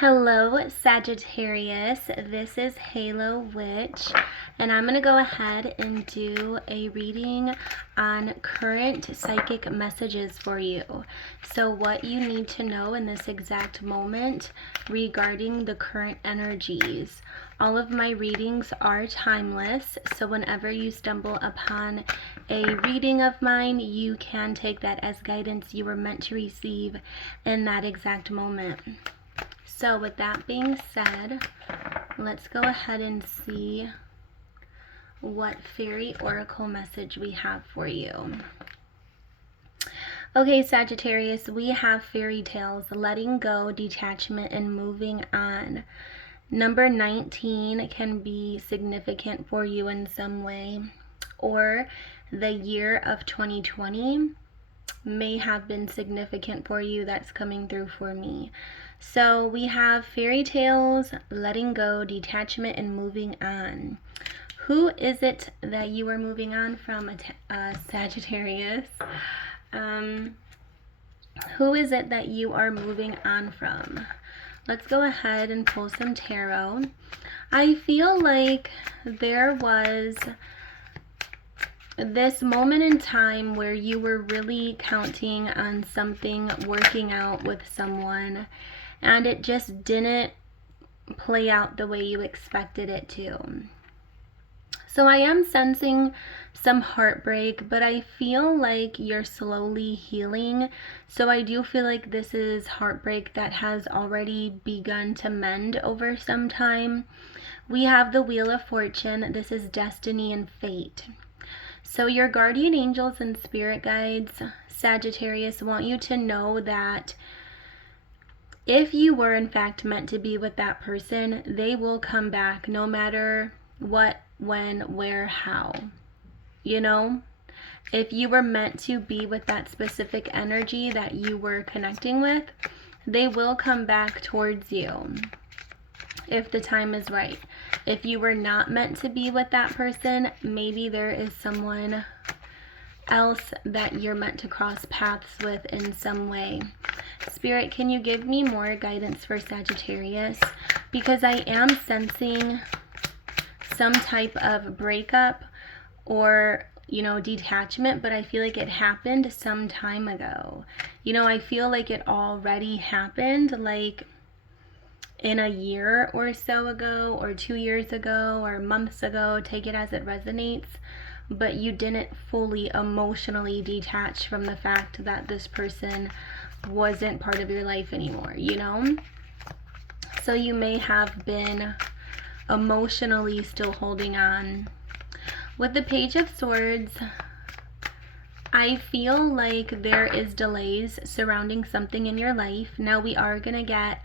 Hello, Sagittarius. This is Halo Witch, and I'm going to go ahead and do a reading on current psychic messages for you. So, what you need to know in this exact moment regarding the current energies. All of my readings are timeless, so whenever you stumble upon a reading of mine, you can take that as guidance you were meant to receive in that exact moment. So with that being said, let's go ahead and see what fairy oracle message we have for you. Okay, Sagittarius, we have fairy tales, letting go, detachment, and moving on. Number 19 can be significant for you in some way, or the year of 2020 may have been significant for you. That's coming through for me. So we have fairy tales, letting go, detachment, and moving on. Who is it that you are moving on from, Sagittarius? Who is it that you are moving on from? Let's go ahead and pull some tarot. I feel like there was this moment in time where you were really counting on something working out with someone, and it just didn't play out the way you expected it to. So I am sensing some heartbreak, but I feel like you're slowly healing. So I do feel like this is heartbreak that has already begun to mend over some time. We have the Wheel of Fortune. This is destiny and fate. So your guardian angels and spirit guides, Sagittarius, want you to know that if you were in fact meant to be with that person, they will come back no matter what, when, where, how. You know, if you were meant to be with that specific energy that you were connecting with, they will come back towards you if the time is right. If you were not meant to be with that person, maybe there is someone else that you're meant to cross paths with in some way. Spirit, can you give me more guidance for Sagittarius? Because I am sensing some type of breakup or, detachment, but I feel like it happened some time ago. I feel like it already happened, like in a year or so ago, or 2 years ago, or months ago. Take it as it resonates. But you didn't fully emotionally detach from the fact that this person wasn't part of your life anymore, So you may have been emotionally still holding on. With the Page of Swords, I feel like there is delays surrounding something in your life. Now we are going to get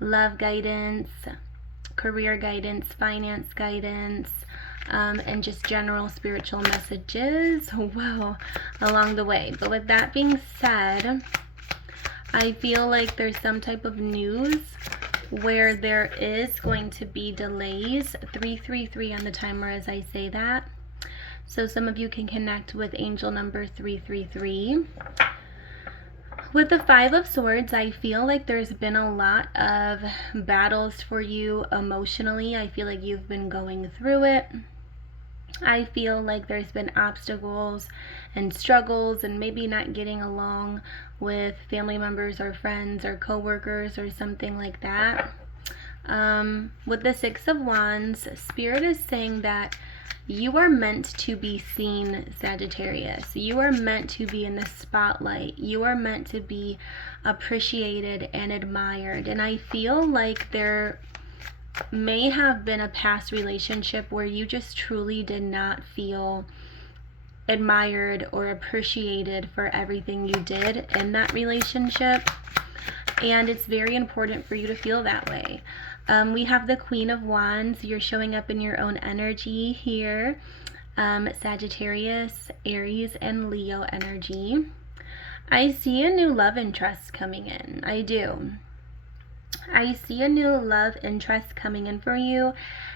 love guidance, career guidance, finance guidance, and just general spiritual messages, along the way. But with that being said, I feel like there's some type of news where there is going to be delays. 333 on the timer as I say that. So some of you can connect with angel number 333. With the Five of Swords, I feel like there's been a lot of battles for you emotionally. I feel like you've been going through it. I feel like there's been obstacles and struggles and maybe not getting along with family members or friends or co-workers or something like that. With the Six of Wands, Spirit is saying that you are meant to be seen, Sagittarius. You are meant to be in the spotlight. You are meant to be appreciated and admired. And I feel like there may have been a past relationship where you just truly did not feel admired or appreciated for everything you did in that relationship. And it's very important for you to feel that way. We have the Queen of Wands. You're showing up in your own energy here. Sagittarius, Aries, and Leo energy. I see a new love interest coming in. I do. I see a new love interest coming in for you,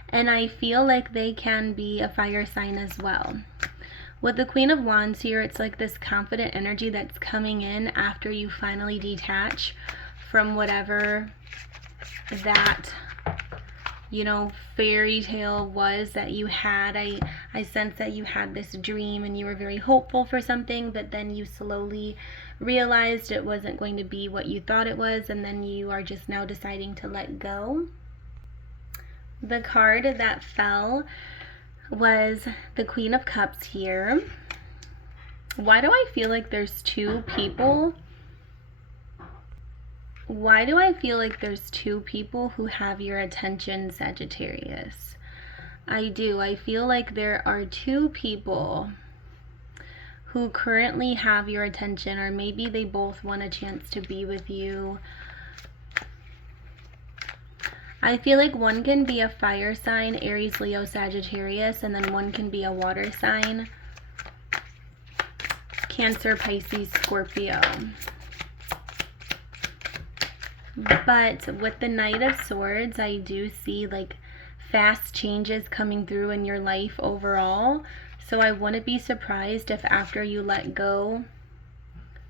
and I feel like they can be a fire sign as well. With the Queen of Wands here, it's like this confident energy that's coming in after you finally detach from whatever that, you know, fairy tale was that you had. I sense that you had this dream and you were very hopeful for something, but then you slowly realized it wasn't going to be what you thought it was, and then you are just now deciding to let go. The card that fell was the Queen of Cups here. Why do I feel like there's two people? Why do I feel like there's two people who have your attention, Sagittarius? I do. I feel like there are two people who currently have your attention, or maybe they both want a chance to be with you. I feel like one can be a fire sign, Aries, Leo, Sagittarius, and then one can be a water sign, Cancer, Pisces, Scorpio. But with the Knight of Swords, I do see like fast changes coming through in your life overall. So I wouldn't be surprised if after you let go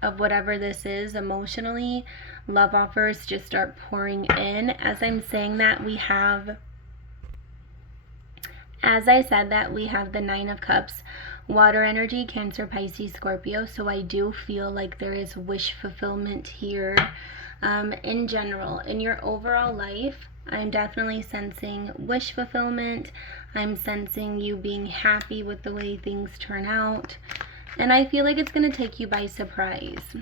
of whatever this is emotionally, love offers just start pouring in. As I'm saying that, we have, as I said that, we have the Nine of Cups, water energy, Cancer, Pisces, Scorpio. So I do feel like there is wish fulfillment here. In general, in your overall life, I'm definitely sensing wish fulfillment. I'm sensing you being happy with the way things turn out. And I feel like it's going to take you by surprise.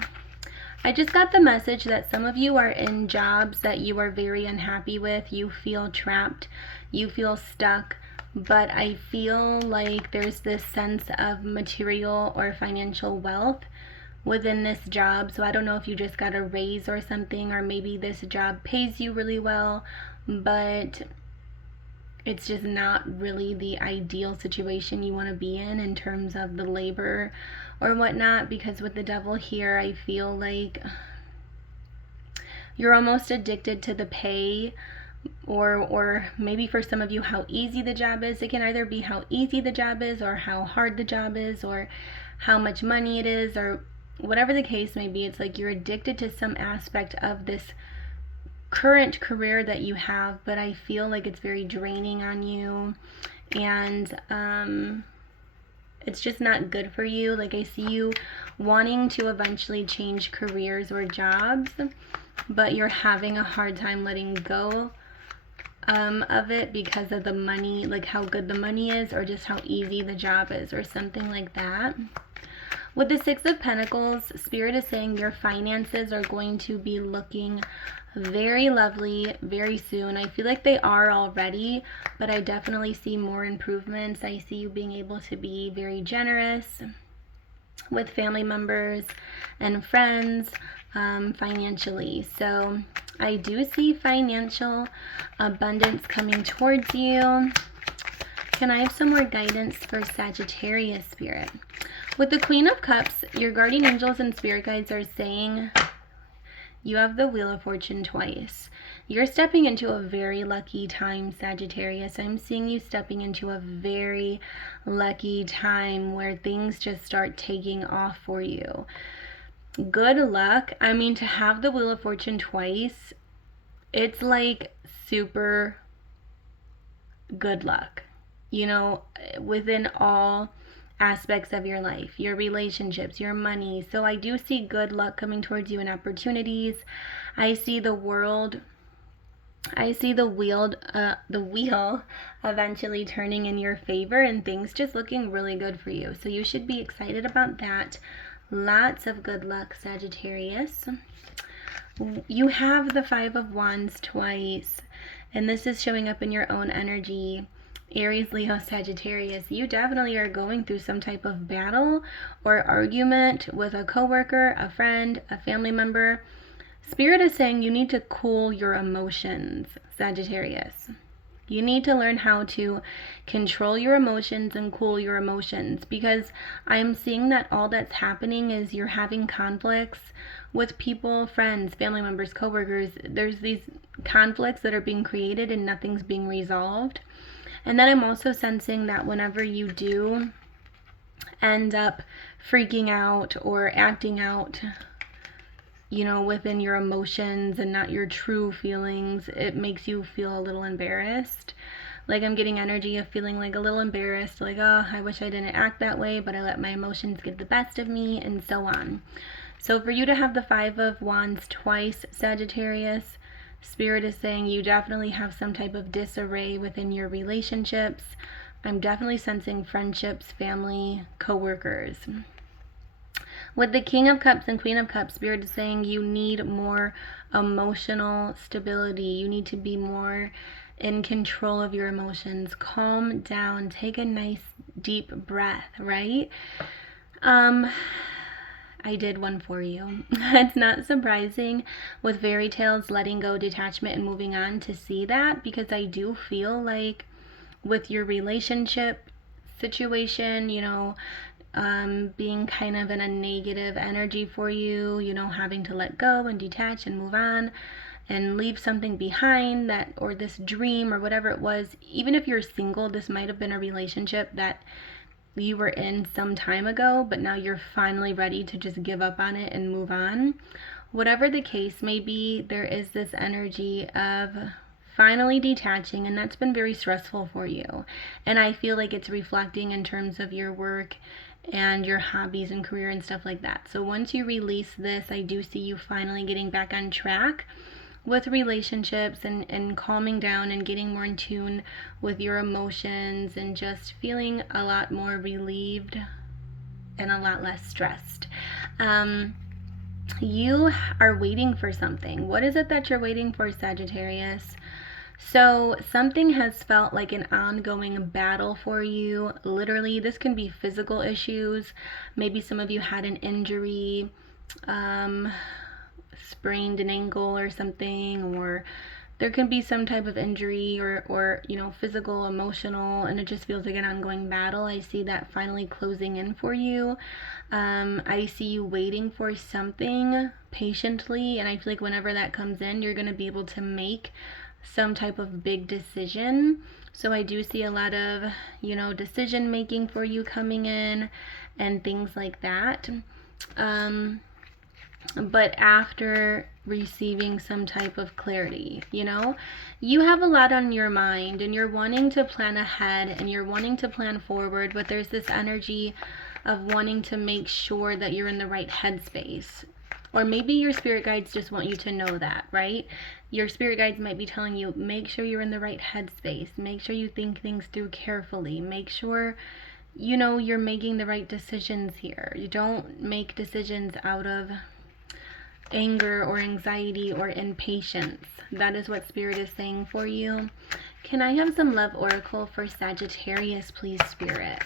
I just got the message that some of you are in jobs that you are very unhappy with. You feel trapped. You feel stuck. But I feel like there's this sense of material or financial wealth within this job. So I don't know if you just got a raise or something, or maybe this job pays you really well, but it's just not really the ideal situation you want to be in terms of the labor or whatnot. Because with the Devil here, I feel like you're almost addicted to the pay, or maybe for some of you how easy the job is. It can either be how easy the job is, or how hard the job is, or how much money it is, or whatever the case may be. It's like you're addicted to some aspect of this current career that you have, but I feel like it's very draining on you, and it's just not good for you. Like, I see you wanting to eventually change careers or jobs, but you're having a hard time letting go of it because of the money, like how good the money is, or just how easy the job is, or something like that. With the Six of Pentacles, Spirit is saying your finances are going to be looking very lovely very soon. I feel like they are already, but I definitely see more improvements. I see you being able to be very generous with family members and friends financially. So I do see financial abundance coming towards you. Can I have some more guidance for Sagittarius, Spirit? With the Queen of Cups, your guardian angels and spirit guides are saying you have the Wheel of Fortune twice. You're stepping into a very lucky time, Sagittarius. I'm seeing you stepping into a very lucky time where things just start taking off for you. Good luck. I mean, to have the Wheel of Fortune twice, it's like super good luck, you know, within all aspects of your life, your relationships, your money. So I do see good luck coming towards you and opportunities. I see the world, I see the wheel eventually turning in your favor and things just looking really good for you. So you should be excited about that. Lots of good luck, Sagittarius. You have the Five of Wands twice, and this is showing up in your own energy. Aries, Leo, Sagittarius, you definitely are going through some type of battle or argument with a coworker, a friend, a family member. Spirit is saying you need to cool your emotions, Sagittarius. You need to learn how to control your emotions and cool your emotions, because I'm seeing that all that's happening is you're having conflicts with people, friends, family members, coworkers. There's these conflicts that are being created and nothing's being resolved. And then I'm also sensing that whenever you do end up freaking out or acting out you know, within your emotions and not your true feelings, it makes you feel a little embarrassed. Like I'm getting energy of feeling like a little embarrassed, like, oh, I wish I didn't act that way, but I let my emotions get the best of me, and so on. So for you to have the Five of Wands twice, Sagittarius, Spirit is saying you definitely have some type of disarray within your relationships. I'm definitely sensing friendships, family, co-workers. With the King of Cups and Queen of Cups, Spirit is saying you need more emotional stability. You need to be more in control of your emotions. Calm down. Take a nice deep breath, right? I did one for you. It's not surprising with fairy tales, letting go, detachment, and moving on to see that, because I do feel like with your relationship situation, you know, being kind of in a negative energy for you, you know, having to let go and detach and move on and leave something behind, that, or this dream or whatever it was. Even if you're single, this might have been a relationship that you were in some time ago, but now you're finally ready to just give up on it and move on. Whatever the case may be, there is this energy of finally detaching, and that's been very stressful for you. And I feel like it's reflecting in terms of your work and your hobbies and career and stuff like that. So once you release this, I do see you finally getting back on track with relationships and calming down and getting more in tune with your emotions and just feeling a lot more relieved and a lot less stressed. You are waiting for something. What is it that you're waiting for, Sagittarius? So something has felt like an ongoing battle for you. Literally, this can be physical issues. Maybe some of you had an injury, sprained an ankle or something, or there can be some type of injury or you know, physical, emotional, and it just feels like an ongoing battle. I see that finally closing in for you. I see you waiting for something patiently, and I feel like whenever that comes in, you're going to be able to make some type of big decision. So I do see a lot of, you know, decision making for you coming in and things like that. But after receiving some type of clarity, you know, you have a lot on your mind and you're wanting to plan ahead and you're wanting to plan forward, but there's this energy of wanting to make sure that you're in the right headspace. Or maybe your spirit guides just want you to know that, right? Your spirit guides might be telling you, make sure you're in the right headspace. Make sure you think things through carefully. Make sure, you know, you're making the right decisions here. You don't make decisions out of anger or anxiety or impatience. That is what Spirit is saying for you. Can I have some love oracle for Sagittarius, please, Spirit?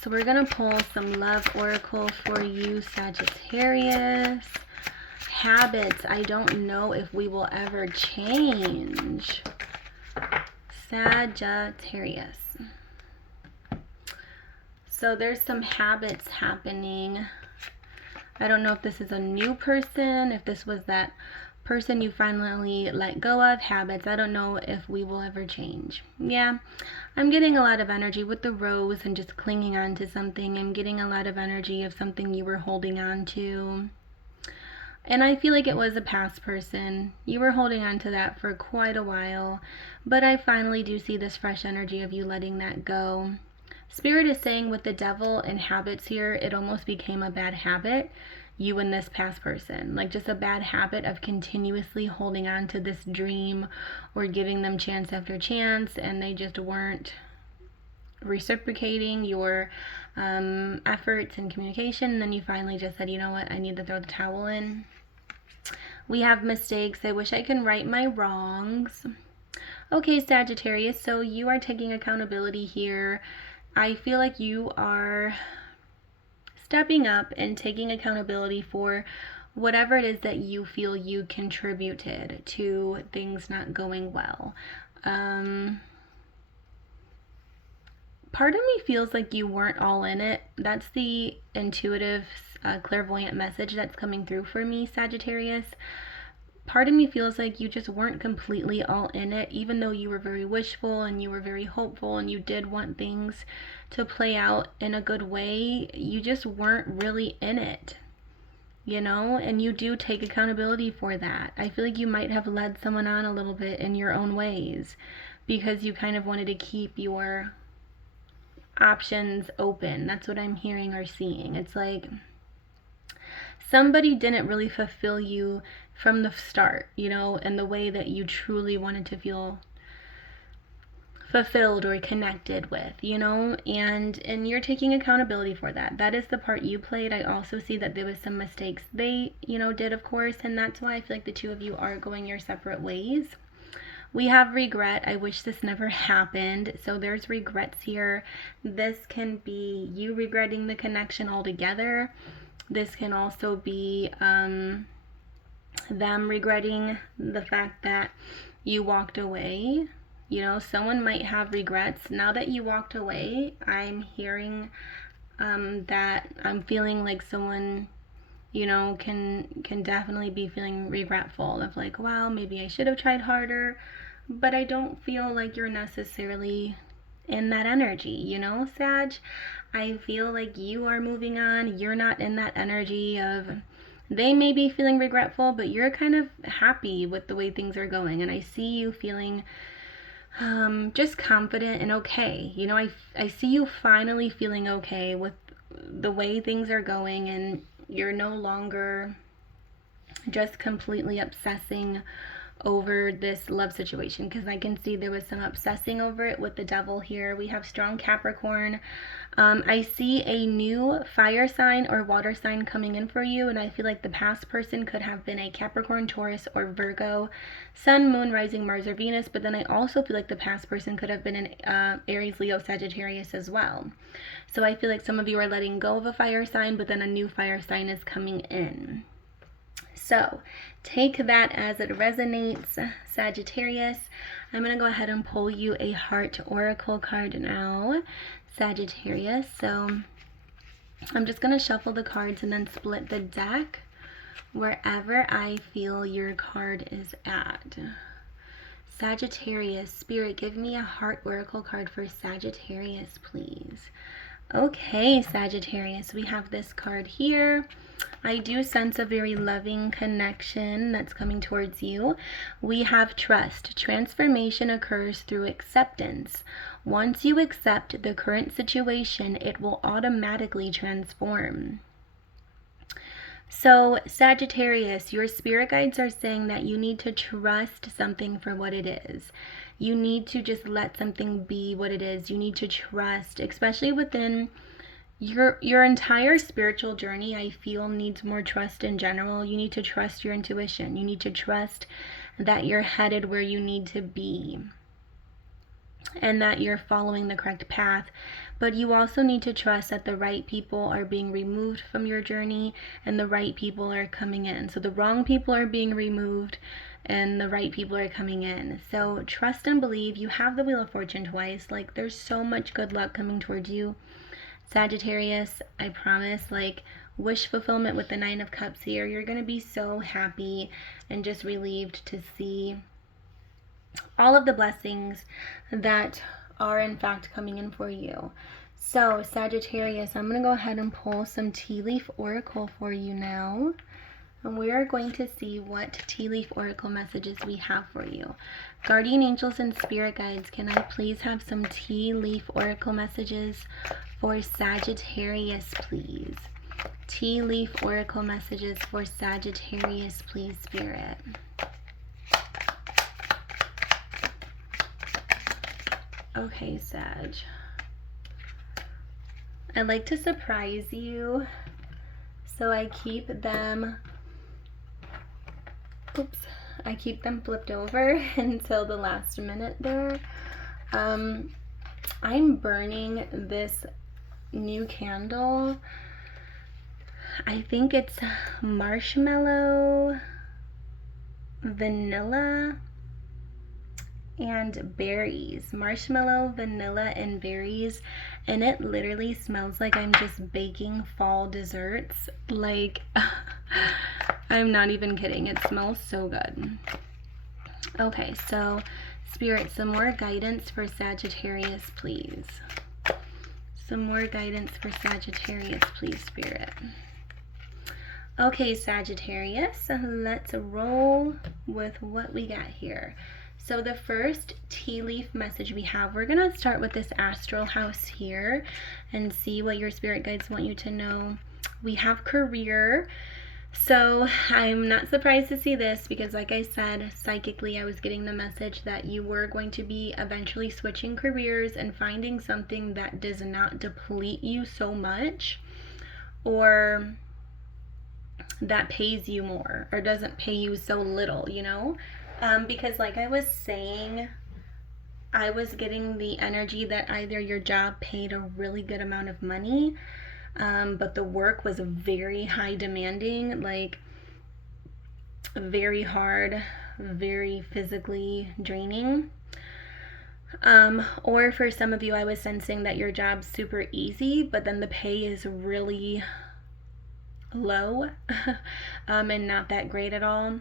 So we're going to pull some love oracle for you, Sagittarius. Habits I don't know if we will ever change. Sagittarius. So there's some habits happening. I don't know if this is a new person, if this was that person you finally let go of. Habits, I don't know if we will ever change. Yeah, I'm getting a lot of energy with the rose and just clinging on to something. I'm getting a lot of energy of something you were holding on to. And I feel like it was a past person. You were holding on to that for quite a while, but I finally do see this fresh energy of you letting that go. Spirit is saying with the devil and habits here, it almost became a bad habit, you and this past person. Like just a bad habit of continuously holding on to this dream or giving them chance after chance, and they just weren't reciprocating your efforts and communication. And then you finally just said, you know what, I need to throw the towel in. We have mistakes. I wish I could right my wrongs. Okay, Sagittarius, so you are taking accountability here. I feel like you are stepping up and taking accountability for whatever it is that you feel you contributed to things not going well. Part of me feels like you weren't all in it. That's the intuitive, clairvoyant message that's coming through for me, Sagittarius. Part of me feels like you just weren't completely all in it, even though you were very wishful and you were very hopeful and you did want things to play out in a good way. You just weren't really in it. you know, and you do take accountability for that. I feel like you might have led someone on a little bit in your own ways because you kind of wanted to keep your options open. That's what I'm hearing or seeing. It's like somebody didn't really fulfill you from the start, you know, in the way that you truly wanted to feel fulfilled or connected with, you know, and you're taking accountability for that. That is the part you played. I also see that there was some mistakes they, you know, did, of course, and that's why I feel like the two of you are going your separate ways. We have regret. I wish this never happened. So there's regrets here. This can be you regretting the connection altogether. This can also be them regretting the fact that you walked away. You know, someone might have regrets. Now that you walked away, I'm hearing that I'm feeling like someone, you know, can definitely be feeling regretful of like, wow, maybe I should have tried harder, but I don't feel like you're necessarily in that energy, you know, Sag. I feel like you are moving on. You're not in that energy of, they may be feeling regretful, but you're kind of happy with the way things are going, and I see you feeling just confident and okay. You know, I see you finally feeling okay with the way things are going, and you're no longer just completely obsessing over this love situation, because I can see there was some obsessing over it with the devil here. We have strong Capricorn. I see a new fire sign or water sign coming in for you, and I feel like the past person could have been a Capricorn, Taurus, or Virgo, Sun, Moon, Rising, Mars, or Venus, but then I also feel like the past person could have been an Aries, Leo, Sagittarius as well. So I feel like some of you are letting go of a fire sign, but then a new fire sign is coming in. So take that as it resonates, Sagittarius. I'm going to go ahead and pull you a heart oracle card now, Sagittarius. So I'm just going to shuffle the cards and then split the deck wherever I feel your card is at. Sagittarius, Spirit, give me a heart oracle card for Sagittarius, please. Okay, Sagittarius, we have this card here. I do sense a very loving connection that's coming towards you. We have trust. Transformation occurs through acceptance. Once you accept the current situation, it will automatically transform. So, Sagittarius, your spirit guides are saying that you need to trust something for what it is. You need to just let something be what it is. You need to trust, especially within your entire spiritual journey. I feel needs more trust in general. You need to trust your intuition. You need to trust that you're headed where you need to be and that you're following the correct path. But you also need to trust that the right people are being removed from your journey and the right people are coming in. So the wrong people are being removed and the right people are coming in. So trust and believe. You have the Wheel of Fortune twice. Like, there's so much good luck coming towards you, Sagittarius. I promise, like, wish fulfillment with the Nine of Cups here. You're going to be so happy and just relieved to see all of the blessings that are in fact coming in for you. So Sagittarius, I'm going to go ahead and pull some tea leaf oracle for you now. And we are going to see what tea leaf oracle messages we have for you. Guardian angels and spirit guides, can I please have some tea leaf oracle messages for Sagittarius, please? Tea leaf oracle messages for Sagittarius, please, Spirit. Okay, Sag. I like to surprise you, so I keep them flipped over until the last minute there. I'm burning this new candle. I think it's marshmallow, vanilla, and berries. Marshmallow, vanilla, and berries. And it literally smells like I'm just baking fall desserts. Like, I'm not even kidding. It smells so good. Okay, so Spirit, some more guidance for Sagittarius, please. Some more guidance for Sagittarius, please, Spirit. Okay, Sagittarius, let's roll with what we got here. So the first tea leaf message we have, we're going to start with this astral house here and see what your spirit guides want you to know. We have career. So I'm not surprised to see this because, like I said, psychically I was getting the message that you were going to be eventually switching careers and finding something that does not deplete you so much, or that pays you more, or doesn't pay you so little, because like I was saying, I was getting the energy that either your job paid a really good amount of money, but the work was very high demanding, like very hard, very physically draining. Or for some of you, I was sensing that your job's super easy, but then the pay is really low and not that great at all.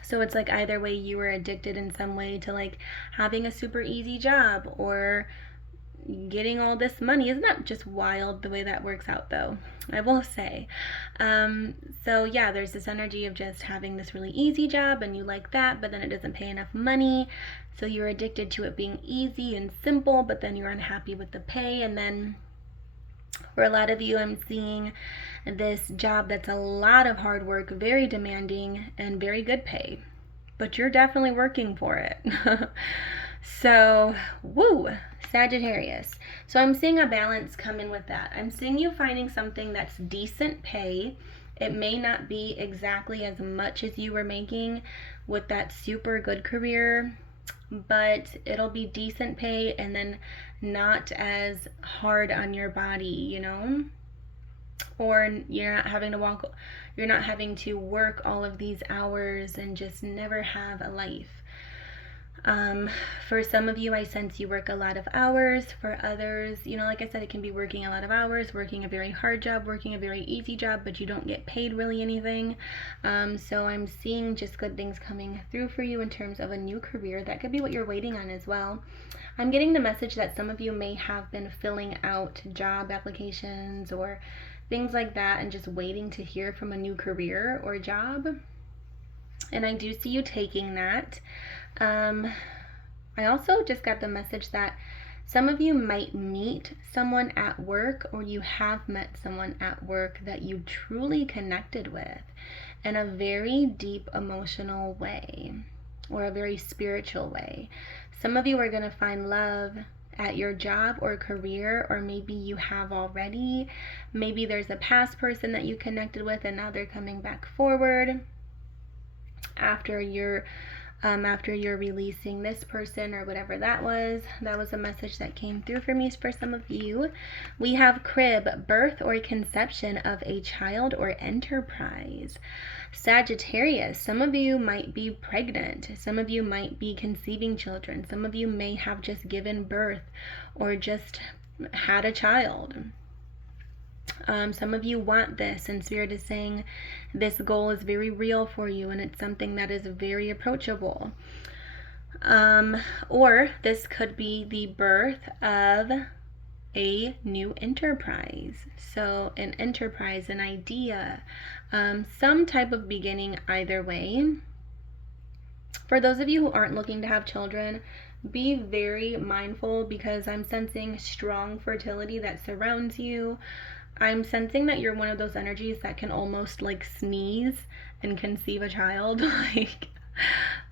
So it's like either way you were addicted in some way to like having a super easy job or getting all this money. Isn't that just wild the way that works out though? I will say. So yeah, there's this energy of just having this really easy job and you like that, but then it doesn't pay enough money. So you're addicted to it being easy and simple, but then you're unhappy with the pay. And then for a lot of you, I'm seeing this job that's a lot of hard work, very demanding, and very good pay. But you're definitely working for it. So, woo, Sagittarius. So I'm seeing a balance come in with that. I'm seeing you finding something that's decent pay. It may not be exactly as much as you were making with that super good career, but it'll be decent pay and then not as hard on your body, or you're not having to work all of these hours and just never have a life. For some of you, I sense you work a lot of hours. For others, like I said, it can be working a lot of hours, working a very hard job, working a very easy job, but you don't get paid really anything. So I'm seeing just good things coming through for you in terms of a new career. That could be what you're waiting on as well. I'm getting the message that some of you may have been filling out job applications or things like that and just waiting to hear from a new career or job. And I do see you taking that. I also just got the message that some of you might meet someone at work, or you have met someone at work that you truly connected with in a very deep emotional way or a very spiritual way. Some of you are going to find love at your job or career, or maybe you have already. Maybe there's a past person that you connected with and now they're coming back forward after you're releasing this person or whatever that was. That was a message that came through for me for some of you. We have crib, birth or conception of a child or enterprise. Sagittarius, some of you might be pregnant. Some of you might be conceiving children. Some of you may have just given birth or just had a child. Some of you want this, and Spirit is saying this goal is very real for you and it's something that is very approachable. Or this could be the birth of a new enterprise. So an enterprise, an idea, some type of beginning either way. For those of you who aren't looking to have children, be very mindful because I'm sensing strong fertility that surrounds you. I'm sensing that you're one of those energies that can almost like sneeze and conceive a child. Like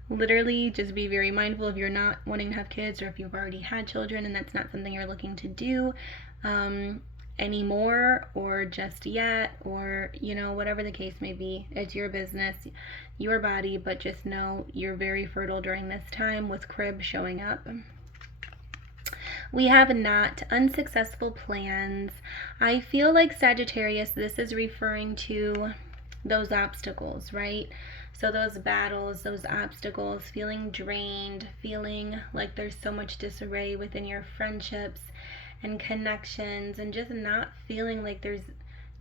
literally just be very mindful if you're not wanting to have kids or if you've already had children and that's not something you're looking to do anymore or just yet, or whatever the case may be. It's your business, your body, but just know you're very fertile during this time with crib showing up. We have not unsuccessful plans. I feel like Sagittarius, this is referring to those obstacles, right? So those battles, those obstacles, feeling drained, feeling like there's so much disarray within your friendships and connections, and just not feeling like there's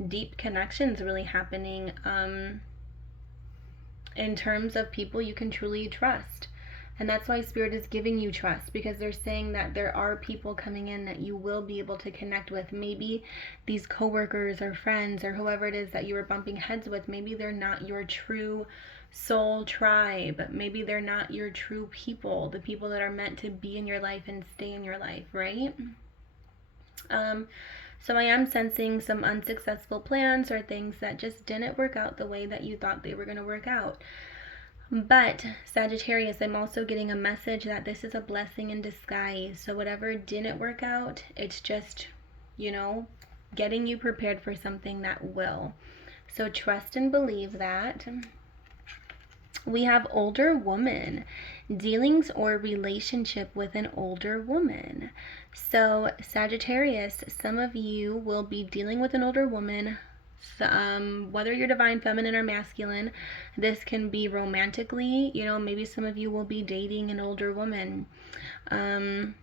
deep connections really happening in terms of people you can truly trust. And that's why Spirit is giving you trust, because they're saying that there are people coming in that you will be able to connect with. Maybe these coworkers or friends or whoever it is that you were bumping heads with, maybe they're not your true soul tribe. Maybe they're not your true people, the people that are meant to be in your life and stay in your life, right? So I am sensing some unsuccessful plans or things that just didn't work out the way that you thought they were going to work out. But Sagittarius, I'm also getting a message that this is a blessing in disguise. So whatever didn't work out, it's just, you know, getting you prepared for something that will. So trust and believe that. We have older woman, dealings or relationship with an older woman. So Sagittarius, some of you will be dealing with an older woman. Whether you're divine feminine or masculine, this can be romantically, you know, maybe some of you will be dating an older woman. And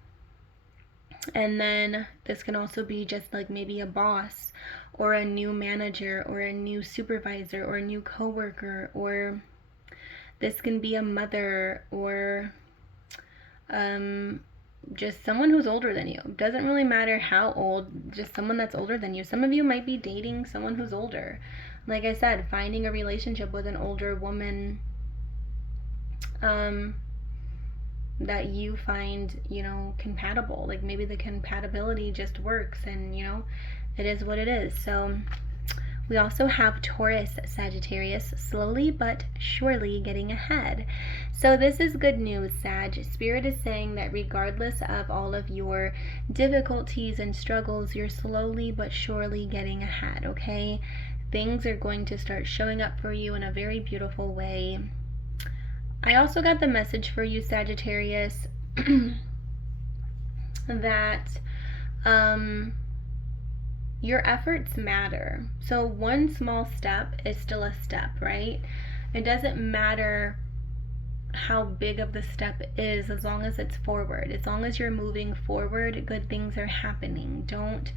then this can also be just like maybe a boss or a new manager or a new supervisor or a new coworker, or this can be a mother or just someone who's older than you. Doesn't really matter how old, just someone that's older than you. Some of you might be dating someone who's older. Like I said, finding a relationship with an older woman that you find, you know, compatible. Like maybe the compatibility just works and, you know, it is what it is. So we also have Taurus, Sagittarius, slowly but surely getting ahead. So this is good news, Sag. Spirit is saying that regardless of all of your difficulties and struggles, you're slowly but surely getting ahead, okay? Things are going to start showing up for you in a very beautiful way. I also got the message for you, Sagittarius, that your efforts matter. So one small step is still a step, right? It doesn't matter how big of the step is, as long as it's forward. As long as you're moving forward, good things are happening. Don't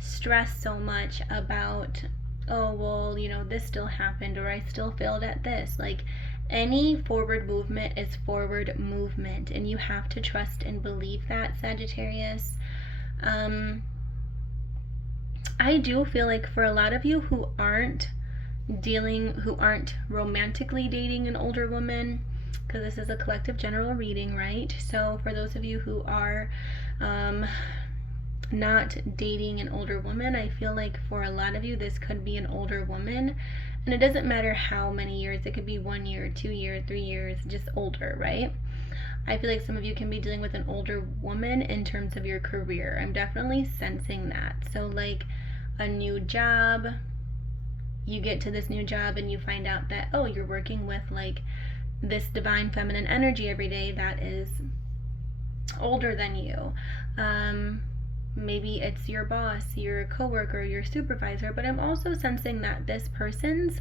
stress so much about, oh, well, you know, this still happened, or I still failed at this. Like, any forward movement is forward movement, and you have to trust and believe that, Sagittarius. I do feel like for a lot of you who aren't romantically dating an older woman, because this is a collective general reading, right? So for those of you who are not dating an older woman, I feel like for a lot of you this could be an older woman, and it doesn't matter how many years. It could be 1 year, 2 years, 3 years, just older, right? I feel like some of you can be dealing with an older woman in terms of your career. I'm definitely sensing that. So like a new job, you get to this new job and you find out that, oh, you're working with like this divine feminine energy every day that is older than you. Maybe it's your boss, your coworker, your supervisor, but I'm also sensing that this person's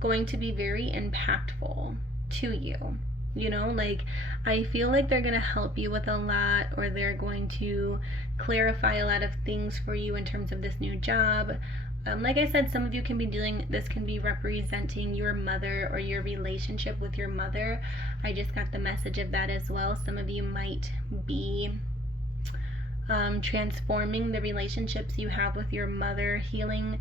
going to be very impactful to you. You know, like I feel like they're going to help you with a lot, or they're going to clarify a lot of things for you in terms of this new job. Like I said, some of you can be this can be representing your mother or your relationship with your mother. I just got the message of that as well. Some of you might be transforming the relationships you have with your mother, healing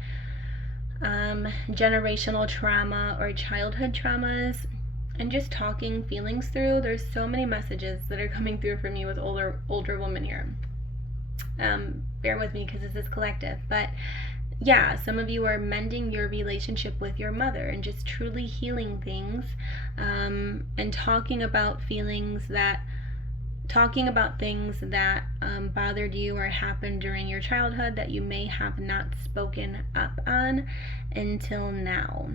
generational trauma or childhood traumas, and just talking feelings through. There's so many messages that are coming through for me with older woman here. Bear with me because this is collective, but yeah, some of you are mending your relationship with your mother and just truly healing things, and talking about things that bothered you or happened during your childhood that you may have not spoken up on until now.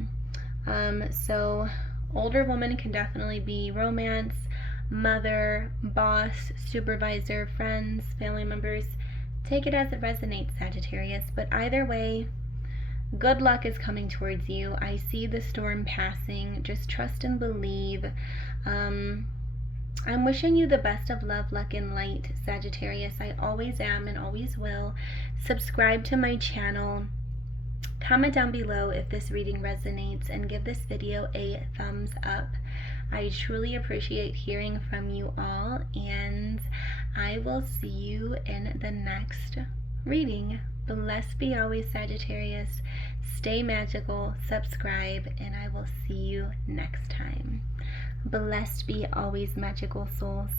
So older woman can definitely be romance, mother, boss, supervisor, friends, family members. Take it as it resonates, Sagittarius, but either way, good luck is coming towards you. I see the storm passing. Just trust and believe. I'm wishing you the best of love, luck, and light, Sagittarius. I always am and always will. Subscribe to my channel. Comment down below if this reading resonates, and give this video a thumbs up. I truly appreciate hearing from you all, and I will see you in the next reading. Blessed be always, Sagittarius. Stay magical, subscribe, and I will see you next time. Blessed be always, magical souls.